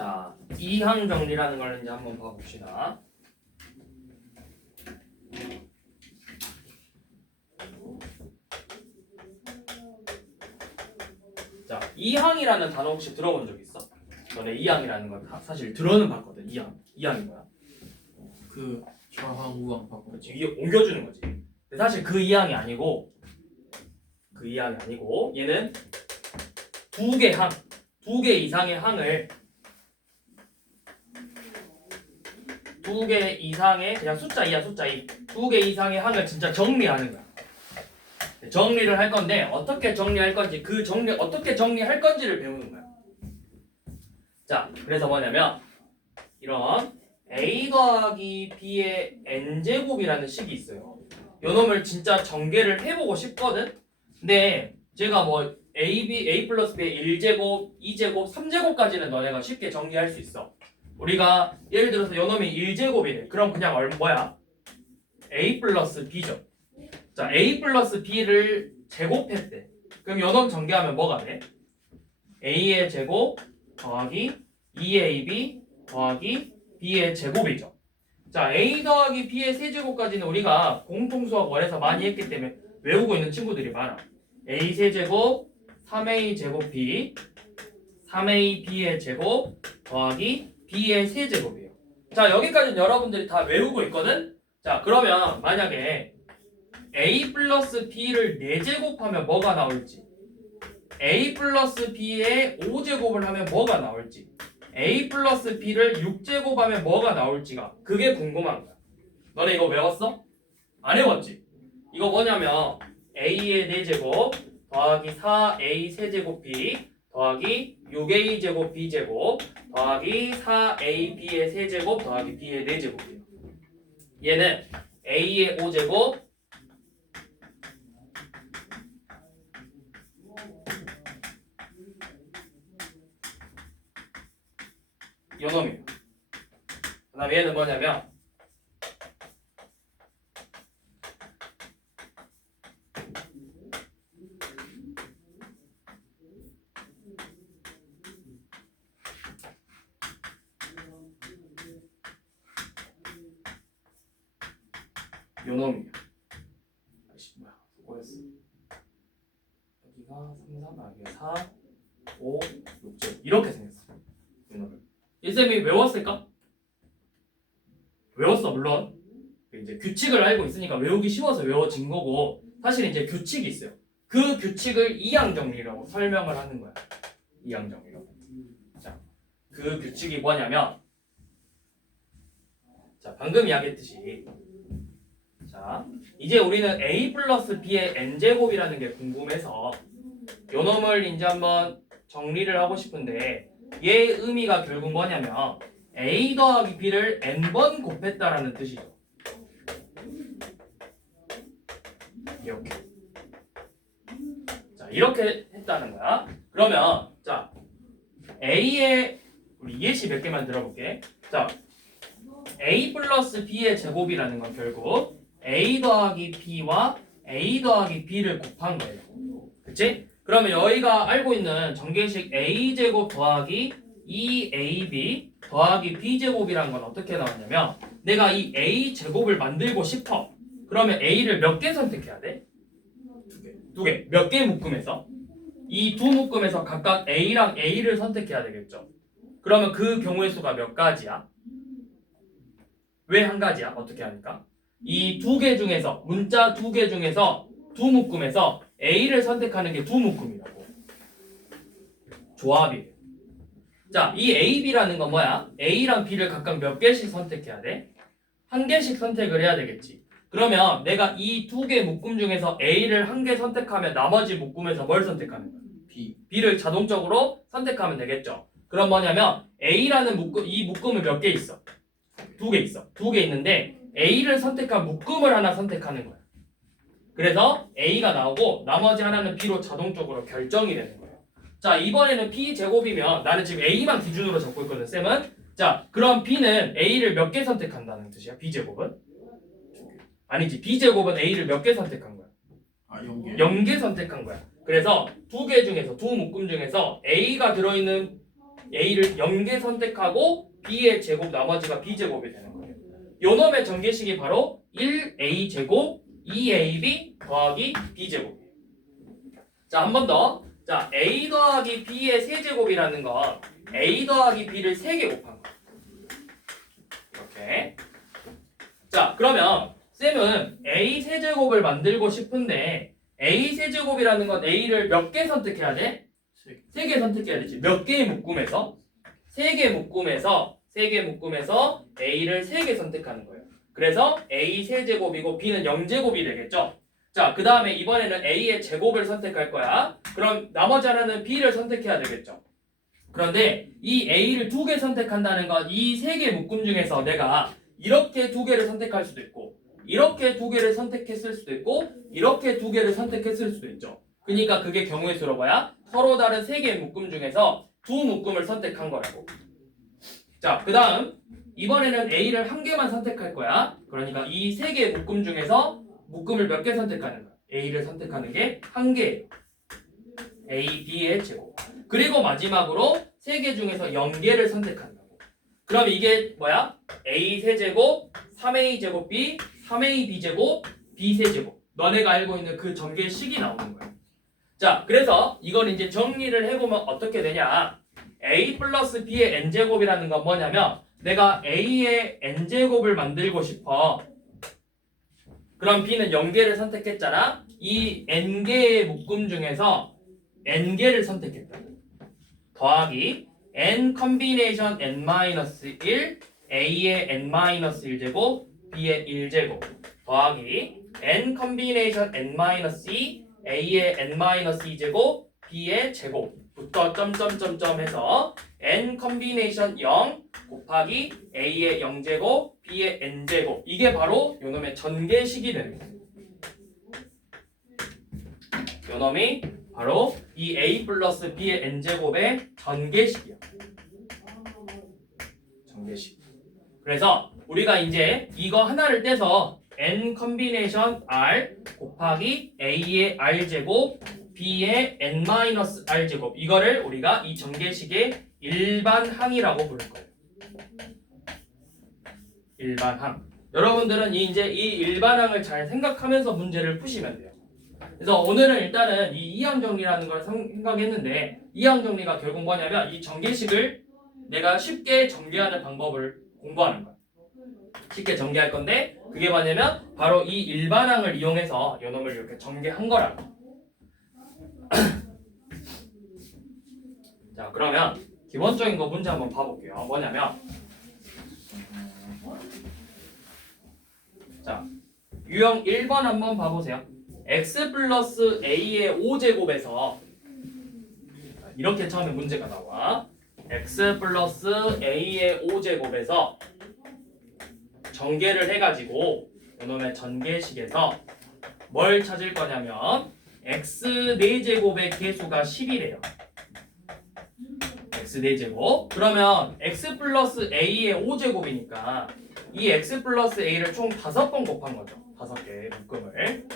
자, 이항 정리라는 걸 이제 한번 봐봅시다. 자, 이항이라는 단어 혹시 들어본 적 있어? 너네 이항이라는 건 사실 들어는 봤거든. 이항이 뭐야? 그 좌항 우항 바꿔. 그렇지, 이게 옮겨주는 거지. 근데 사실 그 이항이 아니고 얘는 두 개 이상의 항을 그냥 숫자 2야, 숫자 2. 두 개 이상의 항을 진짜 정리하는 거야. 정리를 할 건데 어떻게 정리할 건지 어떻게 정리할 건지를 배우는 거야. 자, 그래서 뭐냐면 이런 a 더하기 b의 n제곱이라는 식이 있어요. 요 놈을 진짜 전개를 해보고 싶거든. 근데 제가 뭐 a 플러스 b의 1제곱, 2제곱, 3제곱까지는 너네가 쉽게 정리할 수 있어. 우리가 예를 들어서 요 놈이 1제곱이래. 그럼 그냥 뭐야? a 플러스 b죠. 자, a 플러스 b를 제곱했대. 그럼 요 놈 전개하면 뭐가 돼? a의 제곱 더하기 2ab 더하기 b의 제곱이죠. 자, a 더하기 b의 세제곱까지는 우리가 공통수학 원에서 많이 했기 때문에 외우고 있는 친구들이 많아. a 세제곱 3a 제곱 b 3a b의 제곱 더하기 b의 세제곱이에요. 자, 여기까지는 여러분들이 다 외우고 있거든? 자, 그러면 만약에 a 플러스 b를 4제곱하면 뭐가 나올지, a 플러스 b의 5제곱을 하면 뭐가 나올지, a 플러스 b를 6제곱하면 뭐가 나올지가 그게 궁금한 거야. 너네 이거 외웠어? 안 외웠지? 이거 뭐냐면 a의 4제곱 더하기 4a 세제곱 b 더하기 6a 제곱 b 제곱 더하기 4a b의 세제곱 더하기 b의 4제곱이에요. 얘는 a의 5제곱 요놈이에요. 그 다음에 얘는 뭐냐면 요놈이에요. 아이씨 뭐야 뭐였어? 여기가 3, 3, 여기가 4, 5, 6제 이렇게 생겼어. 요놈을 일쌤이 외웠을까? 외웠어 물론. 이제 규칙을 알고 있으니까 외우기 쉬워서 외워진 거고, 사실 이제 규칙이 있어요. 그 규칙을 이항 정리라고 설명을 하는 거야. 이항 정리로. 자, 그 규칙이 뭐냐면, 자, 방금 이야기했듯이, 자, 이제 우리는 a 플러스 b의 n제곱이라는 게 궁금해서 요 놈을 이제 한번 정리를 하고 싶은데, 얘의 의미가 결국 뭐냐면 a 더하기 b를 n번 곱했다라는 뜻이죠. 이렇게. 자, 이렇게 했다는 거야. 그러면 자, a의 우리 예시 몇 개만 들어볼게. 자, a 플러스 b의 제곱이라는 건 결국 a 더하기 b와 a 더하기 b를 곱한 거예요. 그치? 그러면 여기가 알고 있는 전개식 a 제곱 더하기 2ab 더하기 b제곱이라는 건 어떻게 나왔냐면, 내가 이 a 제곱을 만들고 싶어. 그러면 a를 몇 개 선택해야 돼? 두 개. 몇 개 묶음에서? 이 두 묶음에서 각각 a랑 a를 선택해야 되겠죠. 그러면 그 경우의 수가 몇 가지야? 왜 한 가지야? 어떻게 하니까? 이 두 개 중에서, 문자 두 개 중에서 두 묶음에서 a를 선택하는 게 두 묶음이라고. 조합이에요. 자, 이 a, b라는 건 뭐야? a랑 b를 각각 몇 개씩 선택해야 돼? 한 개씩 선택을 해야 되겠지. 그러면 내가 이 두 개 묶음 중에서 a를 한 개 선택하면 나머지 묶음에서 뭘 선택하는 거야? b를 자동적으로 선택하면 되겠죠. 그럼 뭐냐면 a라는 묶음, 이 묶음은 몇 개 있어? 두 개 있어. 두 개 있는데 a를 선택한 묶음을 하나 선택하는 거야. 그래서 a가 나오고 나머지 하나는 b로 자동적으로 결정이 되는 거예요. 자, 이번에는 b 제곱이면 나는 지금 a만 기준으로 적고 있거든, 쌤은. 자, 그럼 b는 a를 몇 개 선택한다는 뜻이야? b 제곱은? 아니지, b 제곱은 a를 몇 개 선택한 거야? 0개. 0개 선택한 거야. 그래서 두 개 중에서, 두 묶음 중에서 a가 들어있는 a를 0개 선택하고 b의 제곱 나머지가 b제곱이 되는 거예요. 요 놈의 전개식이 바로 1a 제곱 2ab 더하기 b제곱이에요. 자, 한 번 더. 자, a 더하기 b의 세제곱이라는 건 a 더하기 b를 3개 곱한 거예요. 이렇게. 자, 그러면 쌤은 a 세제곱을 만들고 싶은데 a 세제곱이라는 건 a를 몇 개 선택해야 돼? 3개 선택해야 되지. 몇 개의 묶음에서? 3개 묶음에서 a를 3개 선택하는 거예요. 그래서 a 세제곱이고 b는 0제곱이 되겠죠? 자, 그 다음에 이번에는 a의 제곱을 선택할 거야. 그럼 나머지 하나는 b를 선택해야 되겠죠? 그런데 이 a를 2개 선택한다는 건 이 3개 묶음 중에서 내가 이렇게 2개를 선택할 수도 있고 이렇게 2개를 선택했을 수도 있고 이렇게 2개를 선택했을 수도 있죠. 그러니까 그게 경우의 수로 뭐야? 서로 다른 3개의 묶음 중에서 2 묶음을 선택한 거라고. 자, 그 다음 이번에는 a를 1개만 선택할 거야. 그러니까 이 3개의 묶음 중에서 묶음을 몇 개 선택하는 거야? a를 선택하는 게 1개예요. a, b의 제곱. 그리고 마지막으로 3개 중에서 0개를 선택한다고. 그럼 이게 뭐야? a 세제곱, 3a 제곱 b, 3a b 제곱, b 세제곱. 너네가 알고 있는 그 전개식이 나오는 거야. 자, 그래서 이걸 이제 정리를 해보면 어떻게 되냐? a 플러스 b의 n제곱이라는 건 뭐냐면 내가 a의 n제곱을 만들고 싶어. 그럼 b는 0개를 선택했잖아. 이 n개의 묶음 중에서 n개를 선택했다. 더하기 n 컨비네이션 n-1 a의 n-1제곱 b의 1제곱 더하기 n 컨비네이션 n-2 a의 n-2제곱 b의 제곱부터 점점점점 해서 n 컨비네이션 0 곱하기 a의 0제곱 b의 n제곱 이게 바로 요놈의 전개식이 되는 거예요. 요놈이 바로 이 a 플러스 b의 n제곱의 전개식이야. 전개식. 그래서 우리가 이제 이거 하나를 떼서 n 컨비네이션 r 곱하기 a의 r제곱 b의 n-r제곱 이거를 우리가 이 전개식의 일반항이라고 부를 거예요. 일반항. 여러분들은 이제 이 일반항을 잘 생각하면서 문제를 푸시면 돼요. 그래서 오늘은 일단은 이 이항 정리라는 걸 생각했는데 이항 정리가 결국 뭐냐면 이 전개식을 내가 쉽게 전개하는 방법을 공부하는 거야. 쉽게 전개할 건데 그게 뭐냐면 바로 이 일반항을 이용해서 요놈을 이렇게 전개한 거라고. 자, 그러면 기본적인 거 문제 한번 봐볼게요. 뭐냐면 자, 유형 1번 한번 봐보세요. x 플러스 a의 5제곱에서 이렇게 처음에 문제가 나와. x 플러스 a의 5제곱에서 전개를 해가지고 이놈의 전개식에서 뭘 찾을 거냐면 x 4제곱의 개수가 10이래요. x 4제곱. 그러면 x 플러스 a의 5제곱이니까 이 x 플러스 a를 총 5번 곱한 거죠. 5개의 묶음을.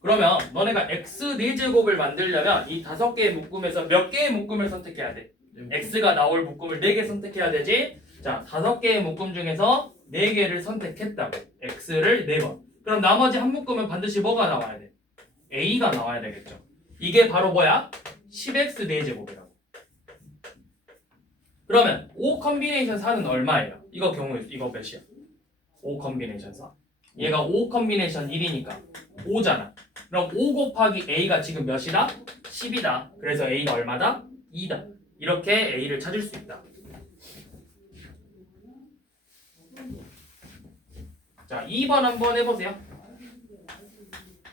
그러면 너네가 x 4제곱을 만들려면 이 5개의 묶음에서 몇 개의 묶음을 선택해야 돼? x가 나올 묶음을 4개 선택해야 되지? 자, 5개의 묶음 중에서 4개를 선택했다고. x를 4번. 그럼 나머지 한 묶음은 반드시 뭐가 나와야 돼? a가 나와야 되겠죠. 이게 바로 뭐야? 10x 4제곱이라고. 그러면 5 컨비네이션 4는 얼마예요? 이거 경우에 이거 몇이야? 5 컨비네이션 4. 얘가 5 컨비네이션 1이니까 5잖아. 그럼 5 곱하기 a가 지금 몇이다? 10이다. 그래서 a가 얼마다? 2다. 이렇게 a를 찾을 수 있다. 자, 2번 한번 해보세요.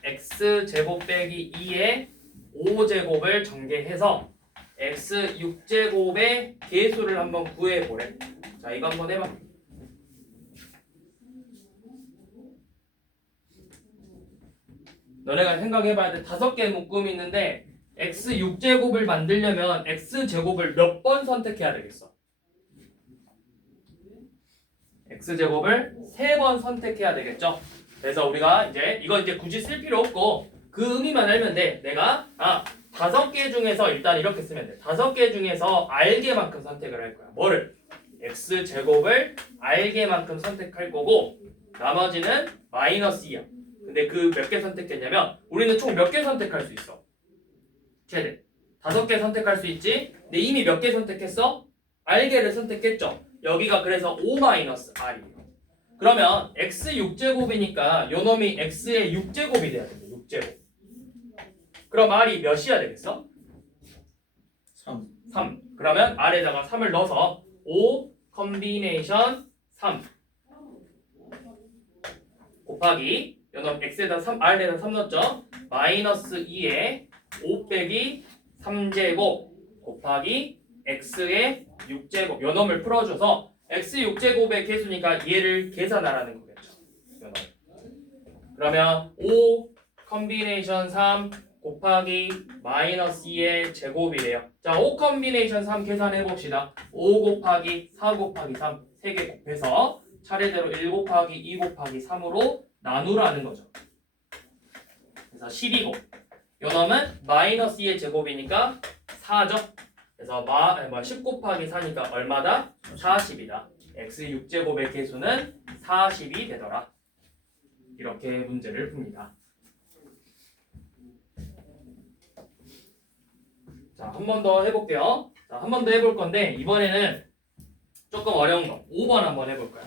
x제곱 빼기 2의 5제곱을 전개해서 x 6제곱의 개수를 한번 구해보래. 자, 이거 한번 해봐. 너네가 생각해봐야 돼. 5개의 묶음이 있는데 x 6제곱을 만들려면 x제곱을 몇 번 선택해야 되겠어? x제곱을 3번 선택해야 되겠죠? 그래서 우리가 이제 이거 이제 굳이 쓸 필요 없고 그 의미만 알면 돼. 내가 5개 중에서 일단 이렇게 쓰면 돼. 5개 중에서 알개만큼 선택을 할 거야. 뭐를? x제곱을 알개만큼 선택할 거고 나머지는 마이너스 2야. 근데 그 몇 개 선택했냐면 우리는 총 몇 개 선택할 수 있어? 최대 5개 선택할 수 있지. 근데 이미 몇 개 선택했어? 알개를 선택했죠. 여기가 그래서 5 마이너스 r이에요. 그러면 x 6제곱이니까 요 놈이 x의 6제곱이 돼야 돼. 6제곱. 그럼 r이 몇이야 되겠어? 3. 3. 그러면 r에다가 3을 넣어서 5 컨비네이션 3 곱하기 요놈 x에다 3, r에다 3 넣었죠? 마이너스 2에 5 빼기 3제곱 곱하기 x의 6제곱 요놈을 풀어줘서 x 6제곱의 개수니까 얘를 계산하라는 거겠죠. 요놈. 그러면 5 컨비네이션 3 곱하기 마이너스 2의 제곱이래요. 자, 5 컨비네이션 3 계산해 봅시다. 5 곱하기 4 곱하기 3 3개 곱해서 차례대로 1 곱하기 2 곱하기 3으로 나누라는 거죠. 그래서 12곱. 요놈은 마이너스 2의 제곱이니까 4죠. 그래서 10 곱하기 4니까 얼마다? 40이다. x 6제곱의 개수는 40이 되더라. 이렇게 문제를 풉니다. 자, 한 번 더 해볼게요. 자, 한 번 더 해볼 건데 이번에는 조금 어려운 거 5번 한번 해볼 거야.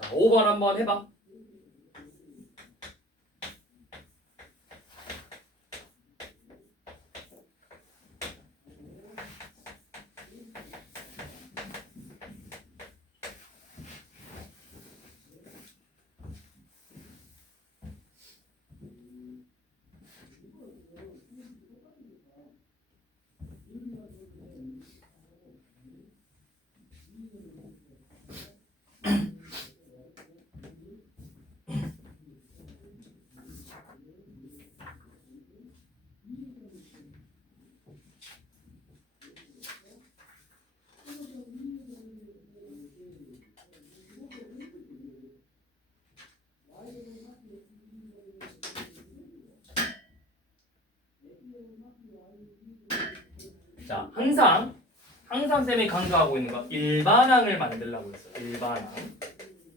자, 5번 한번 해봐. 자, 항상 쌤이 강조하고 있는 거 일반항을 만들라고 했어. 일반항.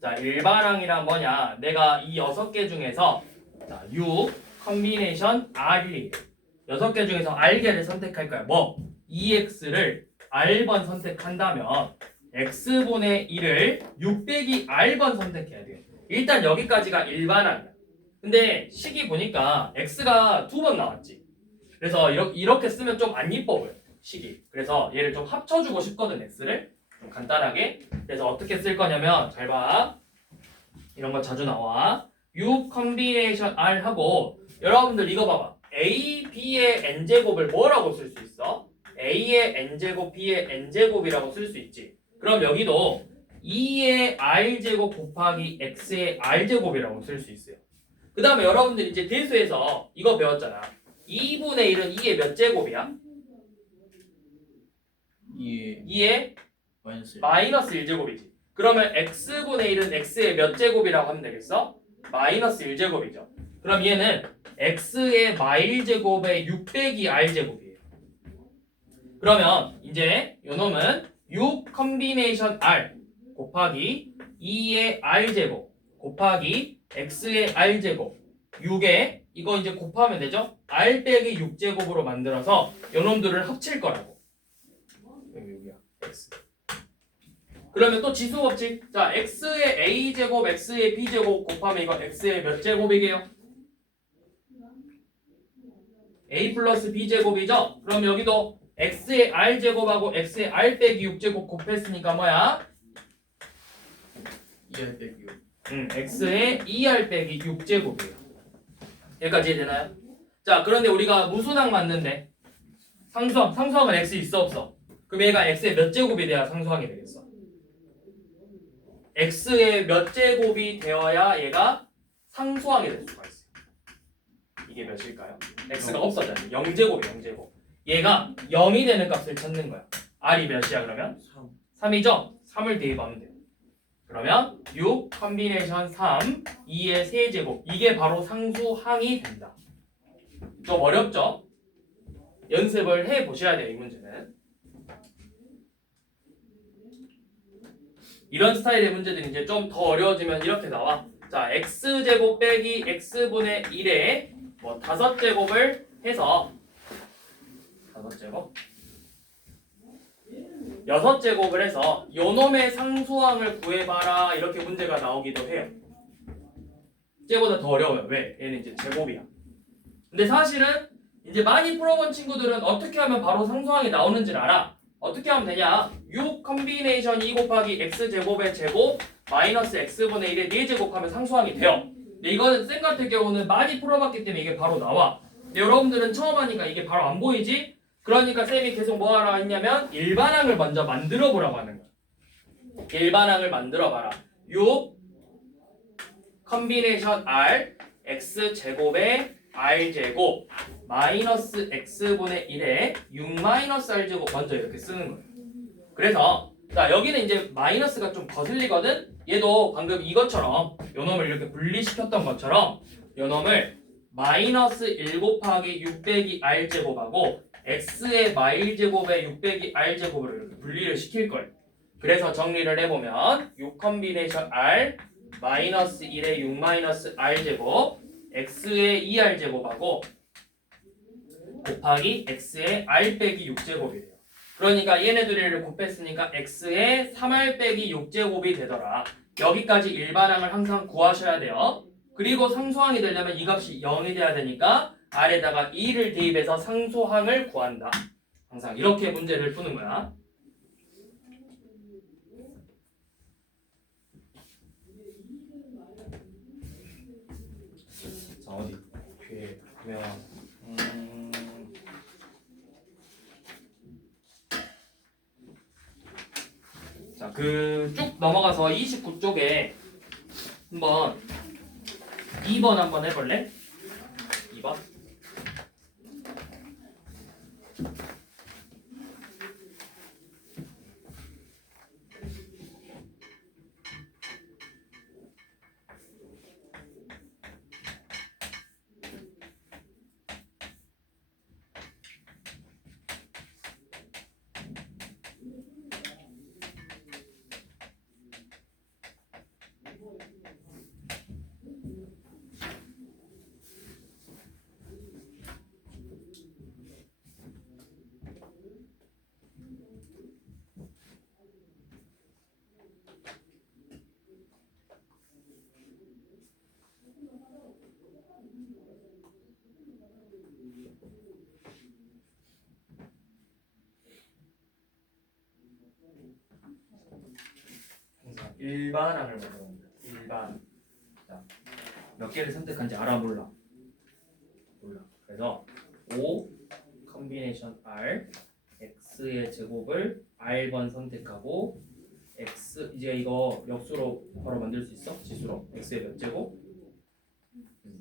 자, 일반항이란 뭐냐? 내가 이 6개 중에서 자, 6 컨비네이션 R이 6개 중에서 R개를 선택할 거야. 뭐? 2x를 R번 선택한다면 x분의 1을 6 빼기 R번 선택해야 돼. 일단 여기까지가 일반항이야. 근데 식이 보니까 x가 2번 나왔지. 그래서 이렇게 쓰면 좀 안 이뻐 보여. 식이. 그래서 얘를 좀 합쳐주고 싶거든, x를. 좀 간단하게. 그래서 어떻게 쓸 거냐면, 잘 봐. 이런 거 자주 나와. 6 컨비네이션 r 하고, 여러분들 이거 봐봐. a, b의 n제곱을 뭐라고 쓸 수 있어? a의 n제곱, b의 n제곱이라고 쓸 수 있지. 그럼 여기도 2의 r제곱 곱하기 x의 r제곱이라고 쓸 수 있어요. 그 다음에 여러분들 이제 대수에서 이거 배웠잖아. 2분의 1은 2의 몇 제곱이야? 2의 마이너스 1제곱이지. 그러면 x분의 1은 x의 몇 제곱이라고 하면 되겠어? 마이너스 1제곱이죠. 그럼 얘는 x의 마일제곱의 6 빼기 r제곱이에요. 그러면 이제 요놈은 6 컨비네이션 r 곱하기 2의 r제곱 곱하기 x의 r제곱 6에 이거 이제 곱하면 되죠? r 빼기 6제곱으로 만들어서 요놈들을 합칠 거라고. 여기야 x. 그러면 또 지수 법칙. 자, x의 a제곱, x의 b제곱 곱하면 이거 x의 몇 제곱이게요? a 플러스 b제곱이죠? 그럼 여기도 x의 r제곱하고 x의 r 빼기 6제곱 곱했으니까 뭐야? 2r 빼기 6. x의 2r 빼기 6제곱이에요. 여기까지 되나요? 자, 그런데 우리가 무수항 맞는데 상수항은 x 있어 없어? 그럼 얘가 x의 몇 제곱이 돼야 상수항이 되겠어? x의 몇 제곱이 되어야 얘가 상수항이 될 수가 있어요. 이게 몇일까요? x가 없어져요. 0제곱이 0제곱. 얘가 0이 되는 값을 찾는 거야. r이 몇이야 그러면? 3이죠? 3을 대입하면 돼요. 그러면 6 컨비네이션 3 2의 세제곱 이게 바로 상수항이 된다. 좀 어렵죠? 연습을 해 보셔야 돼요. 이 문제는. 이런 스타일의 문제들이 이제 좀 더 어려워지면 이렇게 나와. 자, x제곱 빼기 x분의 1에 뭐 5제곱을 해서 5제곱 6제곱을 해서 요놈의 상수항을 구해봐라 이렇게 문제가 나오기도 해요. 쟤보다 더 어려워요. 왜? 얘는 이제 제곱이야. 근데 사실은 이제 많이 풀어본 친구들은 어떻게 하면 바로 상수항이 나오는지를 알아. 어떻게 하면 되냐? 6 컨비네이션 2 곱하기 x제곱의 제곱 마이너스 x분의 1의 4제곱하면 상수항이 돼요. 근데 이거는 쌤 같은 경우는 많이 풀어봤기 때문에 이게 바로 나와. 근데 여러분들은 처음 하니까 이게 바로 안 보이지? 그러니까 쌤이 계속 뭐 하라 했냐면 일반항을 먼저 만들어 보라고 하는 거야. 일반항을 만들어 봐라. 6 컨비네이션 r x제곱의 r제곱 마이너스 x분의 1에 6 마이너스 r제곱 먼저 이렇게 쓰는 거예요. 그래서 자 여기는 이제 마이너스가 좀 거슬리거든. 얘도 방금 이것처럼 요놈을 이렇게 분리시켰던 것처럼 요놈을 마이너스 1 곱하기 6 빼기 r제곱하고 x의 마일제곱에 6 빼기 r제곱으로 이렇게 분리를 시킬 거예요. 그래서 정리를 해보면 6 컨비네이션 r 마이너스 1의 6 마이너스 r제곱 x의 2r제곱하고 곱하기 x의 r 빼기 6제곱이래요. 그러니까 얘네들을 곱했으니까 x의 3r 빼기 6제곱이 되더라. 여기까지 일반항을 항상 구하셔야 돼요. 그리고 상수항이 되려면 이 값이 0이 돼야 되니까 r에다가 2를 대입해서 상수항을 구한다. 항상 이렇게 문제를 푸는 거야. 자 어디 보면 자, 그 쭉 넘어가서 29쪽에 한번 2번 한번 해볼래? 2번. 일반항을 먼저 합니다. 일반. 자, 몇 개를 선택한지 알아 몰라? 몰라. 그래서 5 컨비네이션 r x의 제곱을 r번 선택하고 x 이제 이거 역수로 바로 만들 수 있어? 지수로 x의 몇 제곱?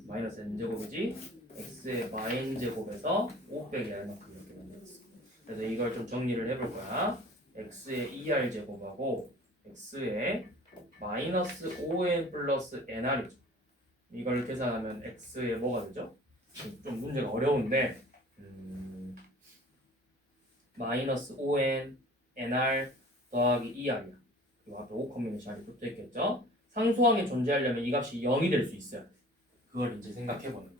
마이너스 n제곱이지? x의 마인 제곱에서 5 빼기 r만큼 이렇게 만들었어. 그래서 이걸 좀 정리를 해볼 거야. x의 2r 제곱하고 x의 마이너스 5n 플러스 nr이죠. 이걸 계산하면 x의 뭐가 되죠? 좀 문제가 어려운데 마이너스 5n nr 더하기 2r이야. 그리고 앞에 5 컨비네이션이 붙어있겠죠? 상수항이 존재하려면 이 값이 0이 될 수 있어요. 그걸 이제 생각해보는 거예요.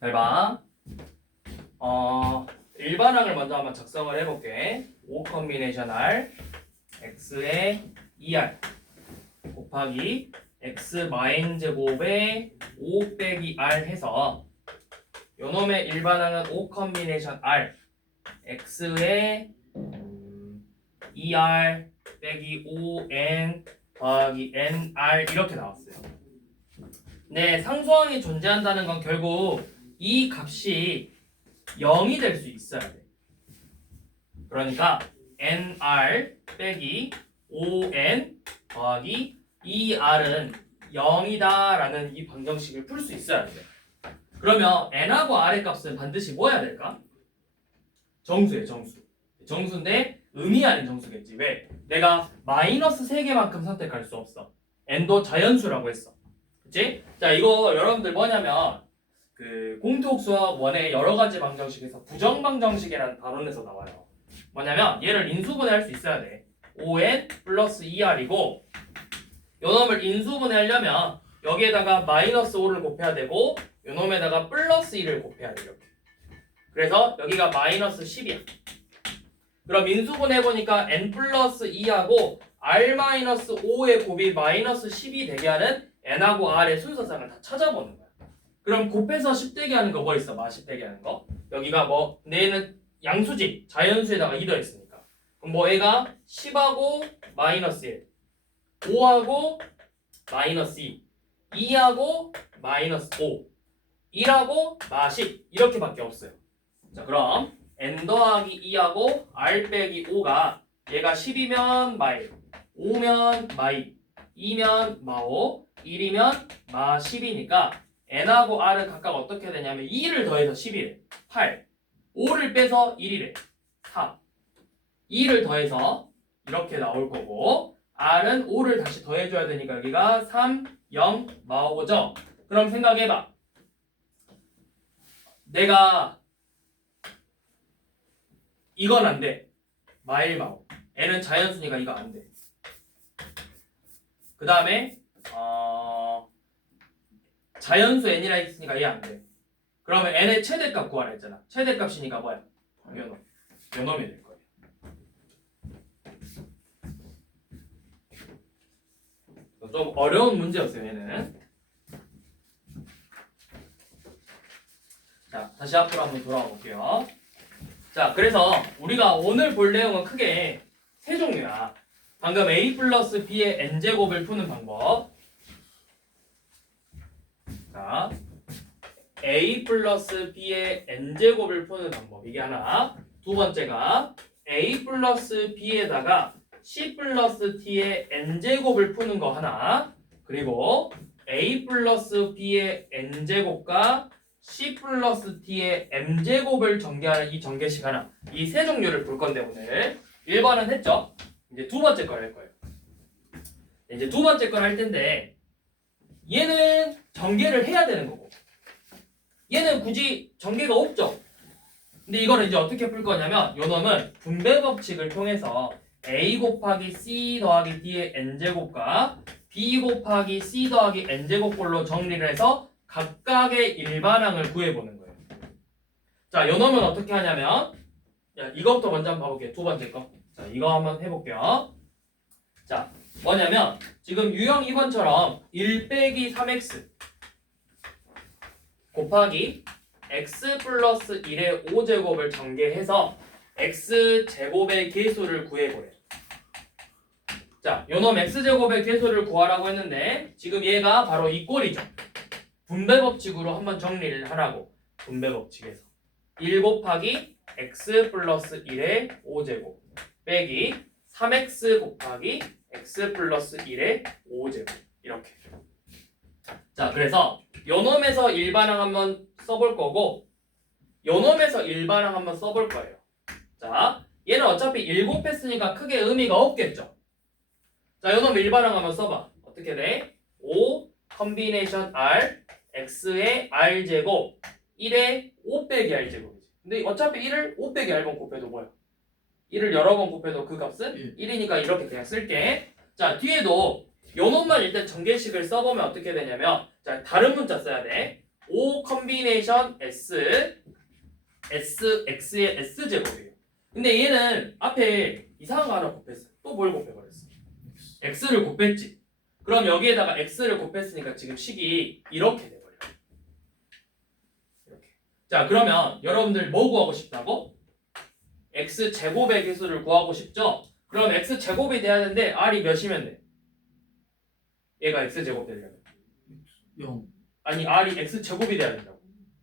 잘 봐. 일반항을 먼저 한번 작성을 해볼게. 5 컨비네이션 r x의 2r 곱하기 x 마인 제곱에 5 빼기 r 해서 요놈의 일반항은 5 컨비네이션 r x의 2r 빼기 5n 더하기 nr 이렇게 나왔어요. 네, 상수항이 존재한다는 건 결국 이 값이 0이 될 수 있어야 돼. 그러니까 nr 빼기 5n 더하기 2r은 0이다 라는 이 방정식을 풀 수 있어야 돼. 그러면 n하고 r의 값은 반드시 뭐 해야 될까? 정수예요. 정수. 정수인데 의미 아닌 정수겠지. 왜? 내가 마이너스 3개만큼 선택할 수 없어. n도 자연수라고 했어. 그치? 자, 이거 여러분들 뭐냐면 그 공통수학 원의 여러 가지 방정식에서 부정방정식이라는 단원에서 나와요. 뭐냐면 얘를 인수분해할 수 있어야 돼. 5n 플러스 2r이고 요 놈을 인수분해하려면 여기에다가 마이너스 5를 곱해야 되고 요 놈에다가 플러스 2를 곱해야 돼. 이렇게. 그래서 여기가 마이너스 10이야. 그럼 인수분해해보니까 n 플러스 2하고 r 마이너스 5의 곱이 마이너스 10이 되게 하는 n하고 r의 순서상을 다 찾아보는 거야. 그럼 곱해서 10 되게 하는 거 뭐 있어? 마10 되게 하는 거. 여기가 뭐 얘는 양수지 자연수에다가 2 더했으니까. 그럼 뭐 얘가 10하고 마이너스 1, 5하고 마이너스 2, 2하고 마이너스 5, 1하고 마10 이렇게밖에 없어요. 자, 그럼 n 더하기 2하고 r 빼기 5가 얘가 10이면 마1, 5면 마2, 2면 마5, 1이면 마10이니까 n하고 r은 각각 어떻게 되냐면 2를 더해서 10이래. 8, 5를 빼서 1이래. 4, 2를 더해서 이렇게 나올 거고 r은 5를 다시 더해줘야 되니까 여기가 3, 0, 마5죠. 그럼 생각해봐. 내가 이건 안 돼. 마1, 마5. n은 자연수니까 이거 안 돼. 그 다음에 자연수 n이라 했으니까 얘 안 돼. 그러면 n의 최대값 구하라 했잖아. 최대값이니까 뭐야? 요놈. 요놈이 될 거예요. 좀 어려운 문제였어요, 얘는. 자, 다시 앞으로 한번 돌아와 볼게요. 자, 그래서 우리가 오늘 볼 내용은 크게 세 종류야. 방금 a 플러스 b의 n제곱을 푸는 방법. 자, a 플러스 b의 n제곱을 푸는 방법. 이게 하나. 두 번째가 a 플러스 b에다가 c 플러스 t의 n제곱을 푸는 거 하나. 그리고 a 플러스 b의 n제곱과 c 플러스 t의 m제곱을 전개하는 이 전개식 하나. 이 세 종류를 볼 건데 오늘 1번은 했죠. 이제 두 번째 걸 할 거예요. 이제 두 번째 걸 할 텐데 얘는 전개를 해야 되는 거고 얘는 굳이 전개가 없죠. 근데 이거는 이제 어떻게 풀 거냐면 요 놈은 분배 법칙을 통해서 a 곱하기 c 더하기 d의 n제곱과 b 곱하기 c 더하기 n제곱꼴로 정리를 해서 각각의 일반항을 구해보는 거예요. 자, 요 놈은 어떻게 하냐면 이거부터 먼저 한번 봐볼게요. 두 번째 거. 자, 이거 한번 해볼게요. 자, 뭐냐면 지금 유형 2번처럼 1 빼기 3x 곱하기 x 플러스 1의 5제곱을 전개해서 x 제곱의 계수를 구해보래요. 자, 요놈 x제곱의 계수를 구하라고 했는데 지금 얘가 바로 이 꼴이죠. 분배 법칙으로 한번 정리를 하라고. 분배 법칙에서 1 곱하기 x 플러스 1의 5제곱 빼기 3x 곱하기 x 플러스 1의 5제곱 이렇게. 자, 그래서 요놈에서 일반항 한번 써볼 거고 요놈에서 일반항 한번 써볼 거예요. 자, 얘는 어차피 1 곱했으니까 크게 의미가 없겠죠. 자, 요놈 일반항 한번 써봐. 어떻게 돼? 5 컨비네이션 r x의 r제곱 1의 5 빼기 r제곱이지. 근데 어차피 1을 5 빼기 r번 곱해도 뭐야? 1을 여러 번 곱해도 그 값은 1이니까 이렇게 그냥 쓸게. 자, 뒤에도 요 놈만 일단 전개식을 써보면 어떻게 되냐면 자, 다른 문자 써야 돼. 5 컨비네이션 s x의 s제곱이에요. 근데 얘는 앞에 이상한 거 하나 곱했어. 또 뭘 곱해버렸어? x를 곱했지. 그럼 여기에다가 x를 곱했으니까 지금 식이 이렇게 돼버려. 이렇게. 자, 그러면 여러분들 뭐 구하고 싶다고? x 제곱의 계수를 구하고 싶죠? 그럼 x 제곱이 돼야 되는데 r이 몇이면 돼? 얘가 x 제곱 되려면 0. 아니 r이 x 제곱이 돼야 된다고.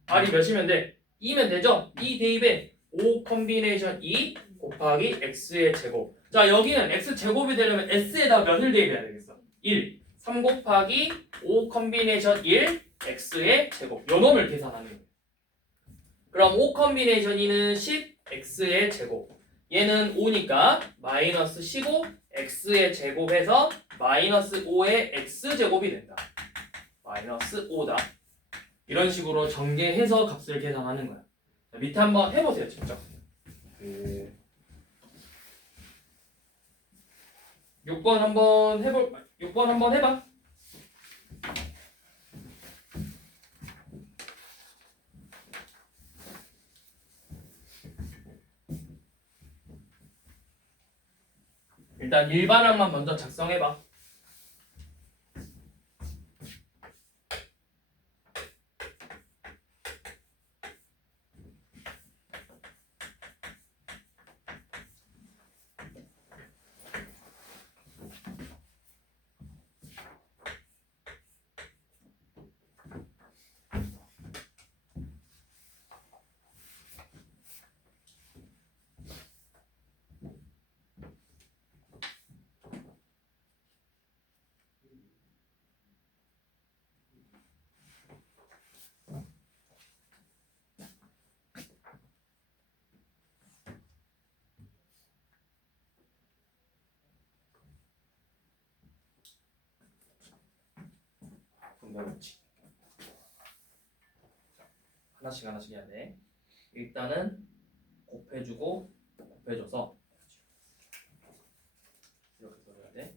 r이 몇이면 돼? 2면 되죠? 2 대입에 5 컨비네이션 2 곱하기 x의 제곱. 자, 여기는 x 제곱이 되려면 s에다 몇을 대입해야 되겠어? 1. 3 곱하기 5 컨비네이션 1 x의 제곱. 요 놈을 계산하는 거예요. 그럼 5 컨비네이션 2는 10 x의 제곱. 얘는 5니까 마이너스 15 x의 제곱해서 마이너스 5의 x제곱이 된다. 마이너스 5다. 이런 식으로 전개해서 값을 계산하는 거야. 자, 밑에 한번 해보세요, 직접. 6번 한번 해봐. 일단 일반항만 먼저 작성해봐. 분배법칙. 하나씩 해야 돼. 일단은 곱해주고 곱해줘서 이렇게 써야 돼.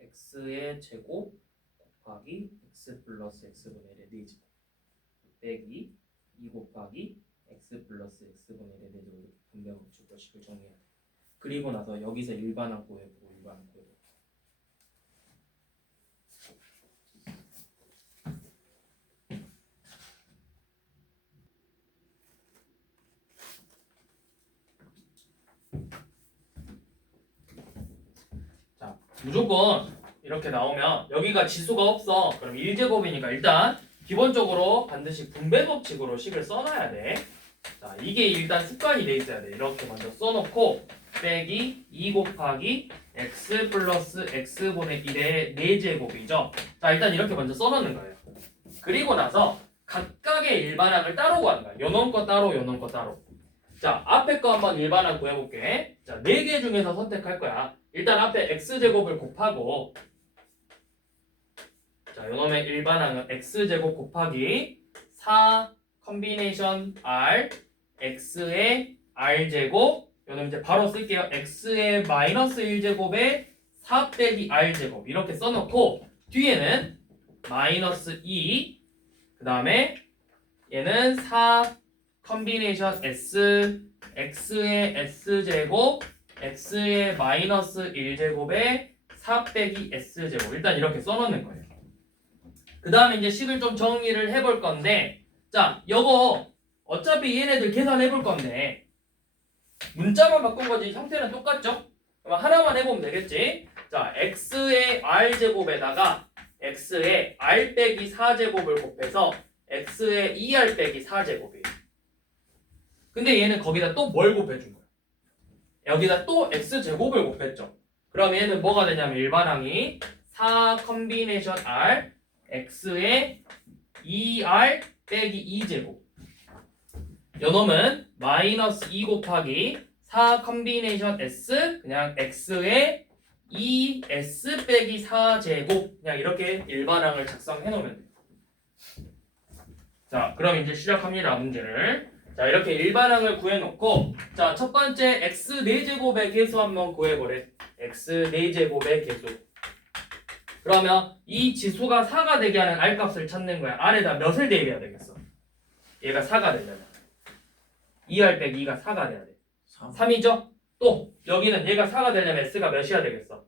x의 제곱 곱하기 x 플러스 x분의 1의 4제곱 빼기 2 곱하기 x 플러스 x분의 1의 4제곱 이렇게 분배법칙 식을 정리해야 돼. 그리고 나서 여기서 일반항 구해보고 일반항 구해보고. 자, 무조건 이렇게 나오면 여기가 지수가 없어. 그럼 1제곱이니까 일단 기본적으로 반드시 분배법칙으로 식을 써놔야 돼. 자, 이게 일단 습관이 돼 있어야 돼. 이렇게 먼저 써놓고 빼기 2 곱하기 x 플러스 x분의 1의 4제곱이죠. 자, 일단 이렇게 먼저 써놓는 거예요. 그리고 나서 각각의 일반항을 따로 구하는 거야. 요놈 거 따로, 요놈 거 따로. 자, 앞에 거 한번 일반항 구해볼게. 자, 4개 중에서 선택할 거야. 일단 앞에 x제곱을 곱하고, 자, 요놈의 일반항은 x제곱 곱하기 4 컨비네이션 r x의 r제곱, 요놈 이제 바로 쓸게요. x의 마이너스 1제곱에 4 빼기 r제곱 이렇게 써놓고 뒤에는 마이너스 2, 그 다음에 얘는 4 컨비네이션 s x의 s제곱 x의 마이너스 1제곱에 4 빼기 s제곱 일단 이렇게 써놓는 거예요. 그 다음에 이제 식을 좀 정리를 해볼 건데, 자, 요거 어차피 얘네들 계산해 볼 건데 문자만 바꾼 거지 형태는 똑같죠? 그럼 하나만 해보면 되겠지? 자, x의 r제곱에다가 x의 r 빼기 4제곱을 곱해서 x의 2r 빼기 4제곱이에요. 근데 얘는 거기다 또 뭘 곱해준 거야? 여기다 또 x제곱을 곱했죠. 그럼 얘는 뭐가 되냐면 일반항이 4 컨비네이션 r x의 2r 빼기 2제곱, 요놈은 마이너스 2 곱하기 4 컨비네이션 s 그냥 x의 2s 빼기 4제곱 그냥 이렇게 일반항을 작성해 놓으면 돼요. 자, 그럼 이제 시작합니다. 문제를. 자, 이렇게 일반항을 구해놓고, 자, 첫 번째 x 4제곱의 개수 한번 구해보래. x 4제곱의 개수. 그러면 이 지수가 4가 되게 하는 r값을 찾는 거야. r에다 몇을 대입해야 되겠어? 얘가 4가 되려면 2r 빼기 2가 4가 돼야 돼. 3이죠? 또 여기는 얘가 4가 되려면 s가 몇이야 되겠어?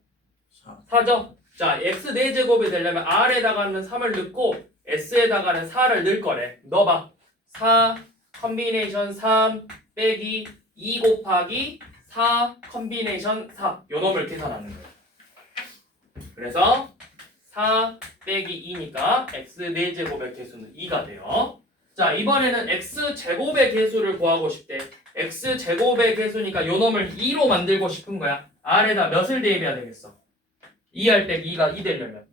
4죠? 자, x 4제곱이 되려면 r에다가는 3을 넣고 s에다가는 4를 넣을 거래. 넣어봐. 4 컨비네이션 3 빼기 2 곱하기 4 컨비네이션 4 요 놈을 계산하는 거예요. 그래서 4 빼기 2니까 x 4제곱의 개수는 2가 돼요. 자, 이번에는 x제곱의 개수를 구하고 싶대. x제곱의 개수니까 요 놈을 2로 만들고 싶은 거야. r에다 몇을 대입해야 되겠어? 2r 빼기 2가 2 되려면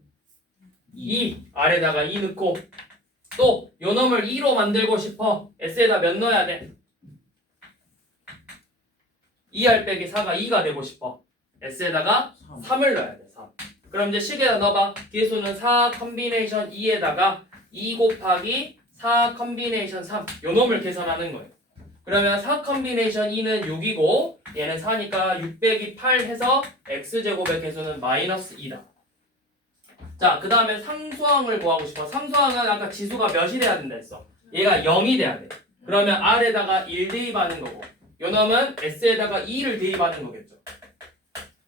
2 r에다가 2 넣고 또 요 놈을 2로 만들고 싶어. s에다 몇 넣어야 돼? 2R 빼기 4가 2가 되고 싶어. S에다가 3. 3을 넣어야 돼. 3. 그럼 이제 식에다 넣어봐. 기수는 4 컨비네이션 2에다가 2 곱하기 4 컨비네이션 3. 요 놈을 계산하는 거예요. 그러면 4 컨비네이션 2는 6이고 얘는 4니까 6 빼기 8 해서 x제곱의 개수는 마이너스 2다. 자, 그 다음에 상수항을 구하고 싶어. 상수항은 아까 지수가 몇이 돼야 된다 했어. 얘가 0이 돼야 돼. 그러면 R에다가 1 대입하는 거고 요 놈은 S에다가 2를 대입하는 거겠죠.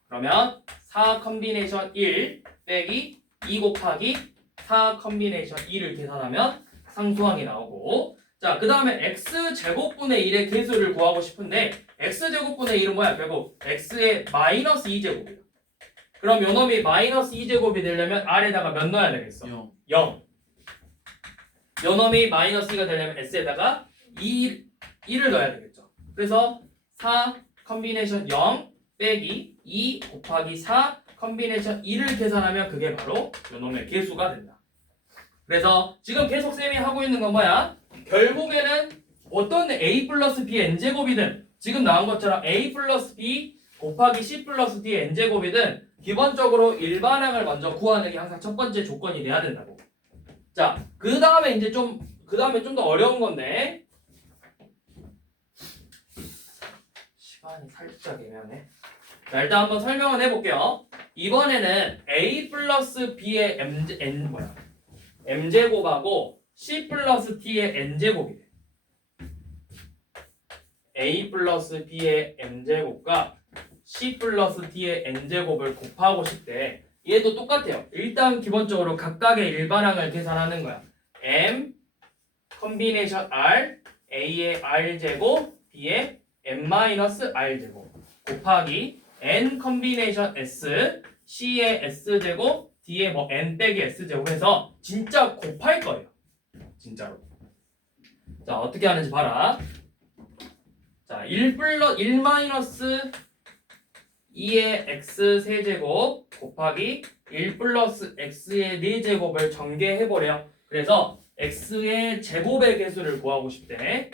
그러면 4 컨비네이션 1 빼기 2 곱하기 4 컨비네이션 2를 계산하면 상수항이 나오고 자, 그 다음에 x제곱분의 1의 개수를 구하고 싶은데 x제곱분의 1은 뭐야? 결국 x의 마이너스 2제곱이야. 그럼 요 놈이 마이너스 2제곱이 되려면 R에다가 몇 넣어야 되겠어? 0. 0. 요 놈이 마이너스 2가 되려면 S에다가 2를 넣어야 되겠죠. 그래서 4 컨비네이션 0 빼기 2 곱하기 4 컨비네이션 2를 계산하면 그게 바로 요 놈의 개수가 된다. 그래서 지금 계속 쌤이 하고 있는 건 뭐야? 결국에는 어떤 a 플러스 b n제곱이든 지금 나온 것처럼 a 플러스 b 곱하기 c 플러스 d의 n제곱이든 기본적으로 일반항을 먼저 구하는 게 항상 첫 번째 조건이 돼야 된다고. 자, 그 다음에 좀 더 어려운 건데 시간이 살짝 애매하네. 자, 일단 한번 설명을 해볼게요. 이번에는 a 플러스 b의 m제곱하고 c 플러스 t의 n제곱이 돼. a 플러스 b의 m제곱과 c 플러스 t의 n제곱을 곱하고 싶대. 얘도 똑같아요. 일단 기본적으로 각각의 일반항을 계산하는 거야. m 컨비네이션 r, a의 r제곱, b의 m-r제곱 곱하기 n 컨비네이션 s, c의 s제곱, d의 n 빼기 s제곱 해서 진짜 곱할 거예요. 진짜로. 자, 어떻게 하는지 봐라. 자, 1 마이너스 2의 x 세제곱 곱하기 1 플러스 x의 4제곱을 전개해보래요. 그래서 x의 제곱의 개수를 구하고 싶대.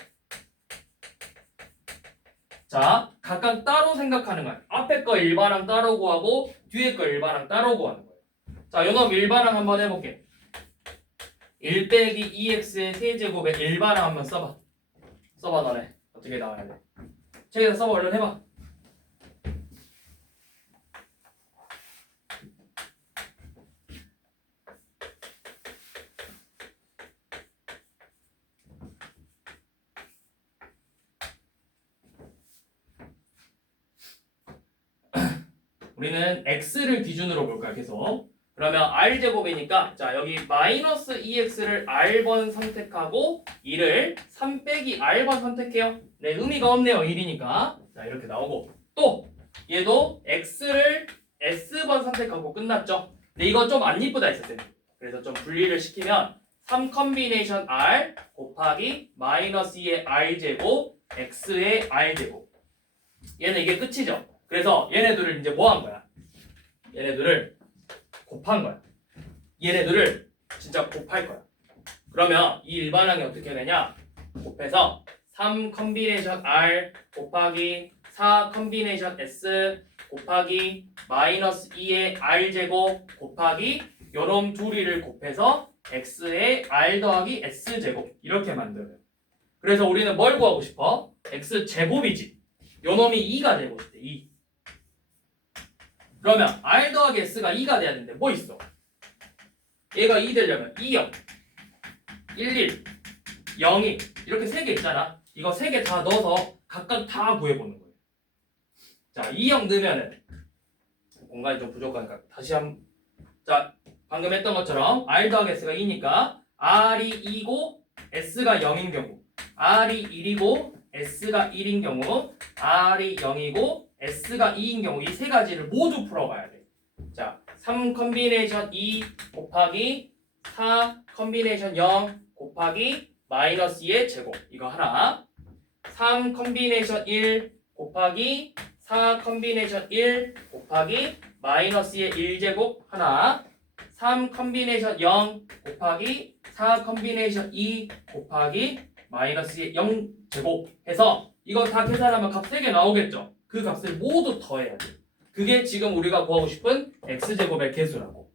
자, 각각 따로 생각하는 거야. 앞에 거 일반항 따로 구하고 뒤에 거 일반항 따로 구하는 거예요. 자, 요놈 일반항 한번 해볼게. 1 빼기 2x의 세제곱의 일반항 한번 써봐. 써봐 너네. 어떻게 나와야 돼? 책에다 써봐. 얼른 해봐. 우리는 x를 기준으로 볼까요? 계속. 그러면 r제곱이니까 자, 여기 마이너스 2x를 r번 선택하고 2를 3 빼기 r번 선택해요. 네, 의미가 없네요. 1이니까. 자, 이렇게 나오고 또 얘도 x를 s번 선택하고 끝났죠. 근데 이거 좀 안 이쁘다 했었어요. 그래서 좀 분리를 시키면 3 컨비네이션 r 곱하기 마이너스 2의 r제곱 x의 r제곱. 얘는 이게 끝이죠. 그래서 얘네들을 이제 뭐 한 거야? 얘네들을 곱한 거야. 얘네들을 진짜 곱할 거야. 그러면 이 일반항이 어떻게 되냐? 곱해서 3 컨비네이션 r 곱하기 4 컨비네이션 s 곱하기 마이너스 2의 r제곱 곱하기 요놈 둘이를 곱해서 x의 r 더하기 s제곱 이렇게 만들어요. 그래서 우리는 뭘 구하고 싶어? x제곱이지. 요놈이 2가 되고 싶대. 2. 그러면 r 더하기 s가 2가 돼야 되는데 뭐 있어? 얘가 2 되려면 2, 0, 1, 1, 0, 2 이렇게 3개 있잖아. 이거 3개 다 넣어서 각각 다 구해보는 거예요. 자, 2, 0 넣으면은 공간이 좀 부족하니까 다시 한번. 자, 방금 했던 것처럼 r 더하기 s가 2니까 r이 2고 s가 0인 경우, r이 1이고 s가 1인 경우, r이 0이고 s가 2인 경우 이 세 가지를 모두 풀어가야 돼. 자, 3 컨비네이션 2 곱하기 4 컨비네이션 0 곱하기 마이너스 2의 제곱 이거 하나. 3 컨비네이션 1 곱하기 4 컨비네이션 1 곱하기 마이너스 2의 1제곱 하나. 3 컨비네이션 0 곱하기 4 컨비네이션 2 곱하기 마이너스 2의 0제곱 해서 이거 다 계산하면 값 3개 나오겠죠? 그 값을 모두 더해야 돼. 그게 지금 우리가 구하고 싶은 x제곱의 개수라고.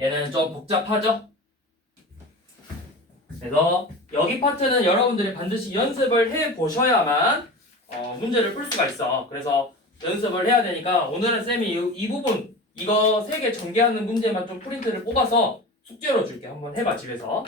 얘는 좀 복잡하죠? 그래서 여기 파트는 여러분들이 반드시 연습을 해 보셔야만 문제를 풀 수가 있어. 그래서 연습을 해야 되니까 오늘은 쌤이 이 부분 이거 3개 전개하는 문제만 좀 프린트를 뽑아서 숙제로 줄게. 한번 해봐 집에서.